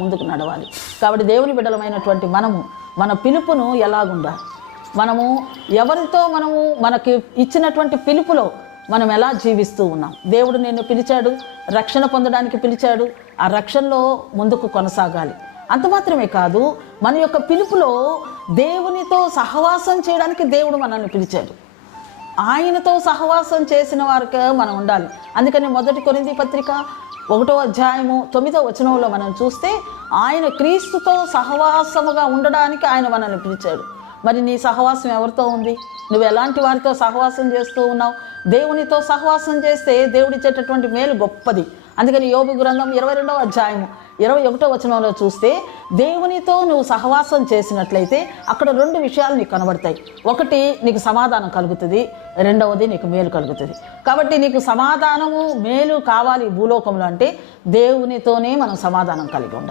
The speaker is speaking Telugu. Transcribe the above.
ముందుకు నడవాలి. కాబట్టి దేవుని బిడ్డలమైనటువంటి మన పిలుపును ఎలాగుండాలి, మనము ఎవరితో మనకి ఇచ్చినటువంటి పిలుపులో మనం ఎలా జీవిస్తూ ఉన్నాం. దేవుడు నిన్ను పిలిచాడు, రక్షణ పొందడానికి పిలిచాడు, ఆ రక్షణలో ముందుకు కొనసాగాలి. అంత మాత్రమే కాదు, మన యొక్క పిలుపులో దేవునితో సహవాసం చేయడానికి దేవుడు మనల్ని పిలిచాడు. ఆయనతో సహవాసం చేసిన వారికి మనం ఉండాలి. అందుకని 1 కొరింథీ పత్రిక 1వ అధ్యాయము 9వ వచనంలో మనం చూస్తే ఆయన క్రీస్తుతో సహవాసముగా ఉండడానికి ఆయన మనల్ని పిలిచాడు. మరి నీ సహవాసం ఎవరితో ఉంది? నువ్వు ఎలాంటి వారితో సహవాసం చేస్తూ ఉన్నావు? దేవునితో సహవాసం చేస్తే దేవుడిచ్చేటటువంటి మేలు గొప్పది. అందుకని యోబు గ్రంథం 22వ అధ్యాయము 21వ వచనంలో చూస్తే దేవునితో నువ్వు సహవాసం చేసినట్లయితే అక్కడ 2 విషయాలు నీకు కనబడతాయి. ఒకటి, నీకు సమాధానం కలుగుతుంది, రెండవది నీకు మేలు కలుగుతుంది. కాబట్టి నీకు సమాధానము మేలు కావాలి భూలోకంలో అంటే దేవునితోనే మనం సమాధానం కలిగి ఉండాలి.